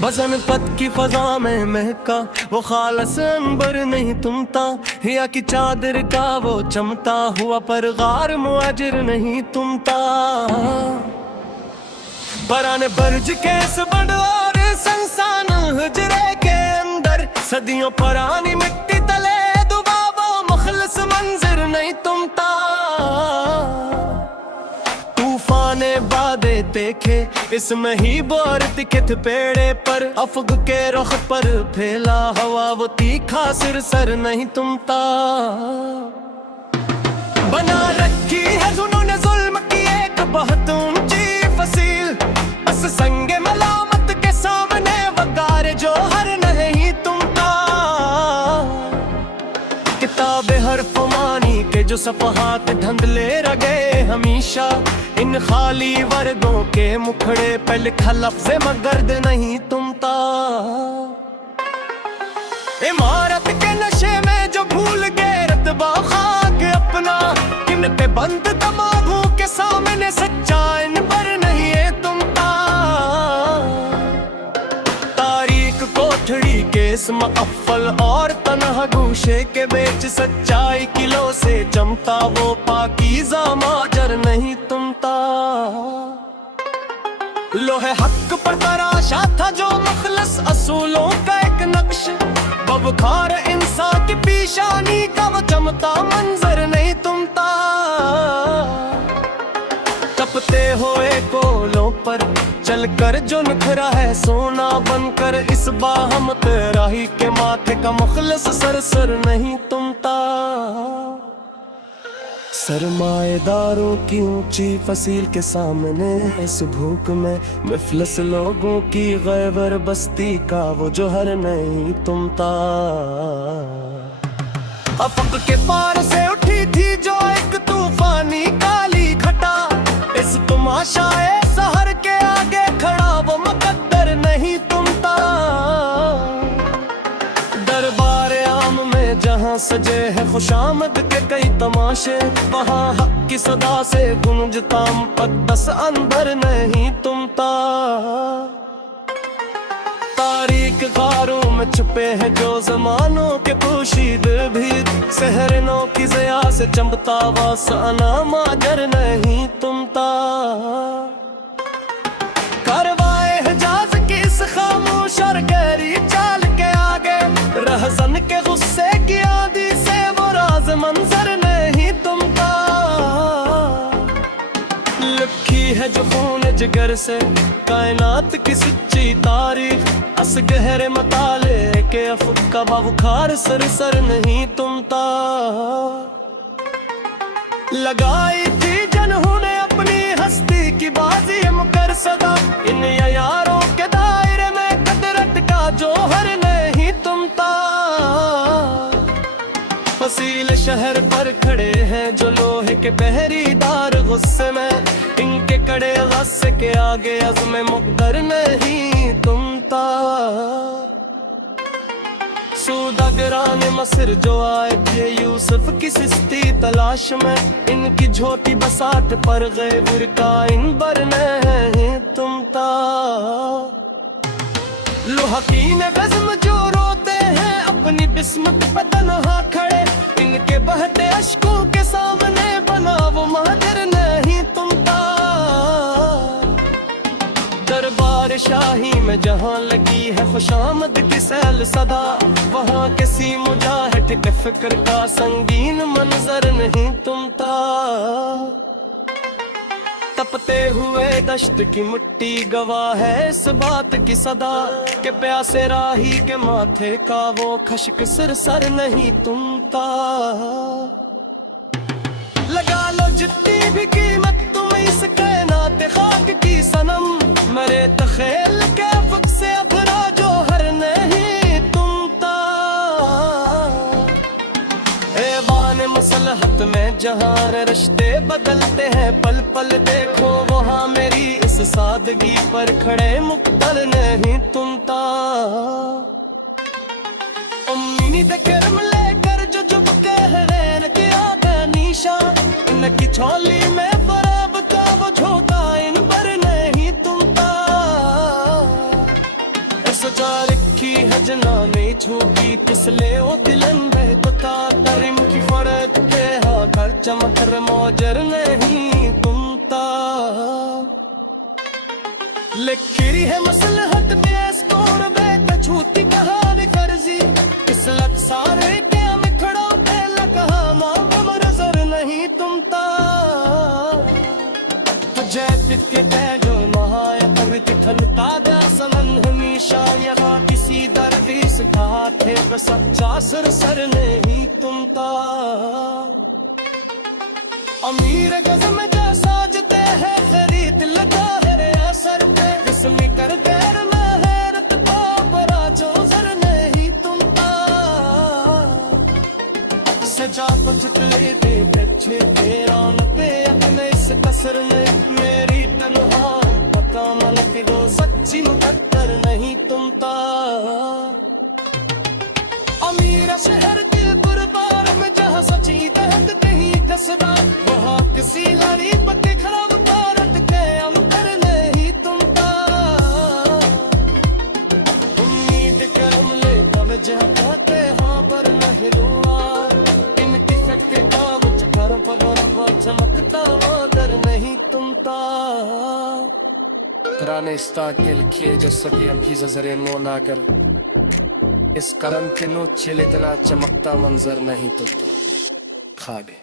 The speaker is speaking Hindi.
बसन पत की फजा में महका वो खालस अंबर नहीं तुमता, या कि चादर का वो चमता हुआ पर गार मुआजिर नहीं तुमता। पराने बर्ज के इस बंडवार संसान हुजरे के अंदर, सदियों पुरानी मिट्टी तले दुबा वो मुखलिस मंजर नहीं तुमता। तूफाने बादे देखे इसमें ही बोर तिखित पेड़े पर, अफग के रुख पर फैला हवा वो तीखा सिर सर नहीं तुमता। बना रखी है जुनून जुल्म की एक बहुत ऊंची फसील, अस संगे मलामत के सामने वकार जो हर नहीं तुमता। किताबे हर्फ मानी के जो सफ़हात ढंढले रगे हमेशा, इन खाली वर्गों के मुखड़े पे लिखा लफ्ज़े मगर्द नहीं तुमता। इमारत के नशे में जो भूल गए रतबा खाक अपना, किन पे बंद दिमागों के सामने सच्चा इन पर नहीं है तुमता। तारीख कोठड़ी के इस मकफ़ल और तनहा गूशे के बेच, सच्चाई किलो से जमता वो पाकीज़ा माजर नहीं तुमता। लोहे हक पर तराशा था जो मुखलस असूलों का एक नक्श, बबखार इंसान की पेशानी का वो चमता मंजर नहीं तुमता। तपते हुए कोलों पर चलकर जो निखरा है सोना बनकर, इस बाहम तेराही के माथे का मुखलिस सर सर नहीं तुमता। सरमाएदारों की ऊंची फसील के सामने इस भूख में मुफलिस लोगों की गैबर बस्ती का वो जोहर नहीं तुमता। अफक के पार से उठी थी जो एक तूफानी काली घटा, इस तमाशाए सहर के आगे खड़ा वो मुकद्दर नहीं तुमता। दरबार आम में जहाँ सजे है खुशामद के कई तमाशे, वहाँ हक की सदा से गूंजता मुक़द्दस अंदर नहीं तुमता। तारीख गारों में छुपे हैं जो जमानों के पोशीदे भी, सहरनों की ज़िया से चमकता वासना माजर नहीं तुमता। करवाए हिजाज की इस खामोश और गहरी चाल के आगे, रहज़न के गुस्से की आंधी से वो राज मंजर नहीं तुमता। लिखी है जो खून जिगर से कायनात की सच्ची तारीख, अस गहरे मताले के अफक का बुखार सर सर नहीं तुमता। लगाई थी जनहों ने अपनी हस्ती की बाजी मुकर सदा, इन यारों के दायरे में कदरत का जोहर नहीं तुमता। फसील शहर पर खड़े हैं जो लोहे के पहरीदार गुस्से में, इनके कड़े गुस्से के आगे अज़्म मुक़द्दर नहीं तुमता। सौदागरान मस्र जो आए थे यूसुफ की सिस्ती तलाश में, इनकी झोटी बसात पर गैबर का इन बर नहीं तुमता। लुहकीन बज़्म जो रोते हैं अपनी बिस्मत पे तन्हा खड़े, इनके बहते अश्कों के सामने बना वो माजर नहीं तुमता। दरबार शाही में जहाँ लगी है खुशामद की सैल सदा, वहाँ किसी मुजाहिद के फिक्र का संगीन मंजर नहीं तुमता। तपते हुए दश्त की मिट्टी गवाह है इस बात की सदा, के प्यासे राही के माथे का वो खश्क सिर सर नहीं तुमता। लगा लो जितनी भी कीमत तुम इस कायनात खाक की सनम, मरे तखेल के अफक से अभरा जो हर नहीं तुमता। ऐवान मसलहत में जहाँ रिश्ते बदलते हैं पल पल, देखो वहाँ मेरी इस सादगी पर खड़े मुक़द्दर नहीं तुमता। उम्मीद करम लेकर जो जुब कह रहे कि आगे निशा, इनकी झोली में फराब का वो झोंका इन पर नहीं तुमता। छूटी तिसले ओ दिलन बहता तरिम की फरत के हाँ कर चमकर मौजर नहीं तुमता लिखी है मसलहत में स्कोर बेत छूटी कहानी कर्जी किसलत सारे क्या में खड़ा पहला कहा माँ मरजर नहीं तुमता जैत के तैजो महाया कवित खलता दा सनन हमेशा यहाँ किसी दर्दी सिखा थे बस सच्चा सर नहीं तुमता अमीर गज़म जैसा जते है खरीद लगा है रे असर पे जिसमें कर देर में हैरत बाबरा जो जर नहीं तुमता सजा बचतले दे बच्चे तेरा न पे अपने इस कसर में मेरी तन्हा पता मन की दो सच्ची मुकद्दर नहीं तुमता अमीर शहर दिल कुर्बान में जहाँ सची दहक कहीं कसदा वहाँ किसी लड़ी पत्ते खराब भारत के अंतर नहीं तुमता उम्मीद करम ले कब जाते हाँ पर नहीं रुआ इनकी फैक्ट्री का बुझ कर पगोर चमकता वादर नहीं तुमता तराने इस्ता के लिखिए जो सभी अभी जरे मोनागर इस कलम के नोच छिल इतना चमकता मंजर नहीं तुमता खागे।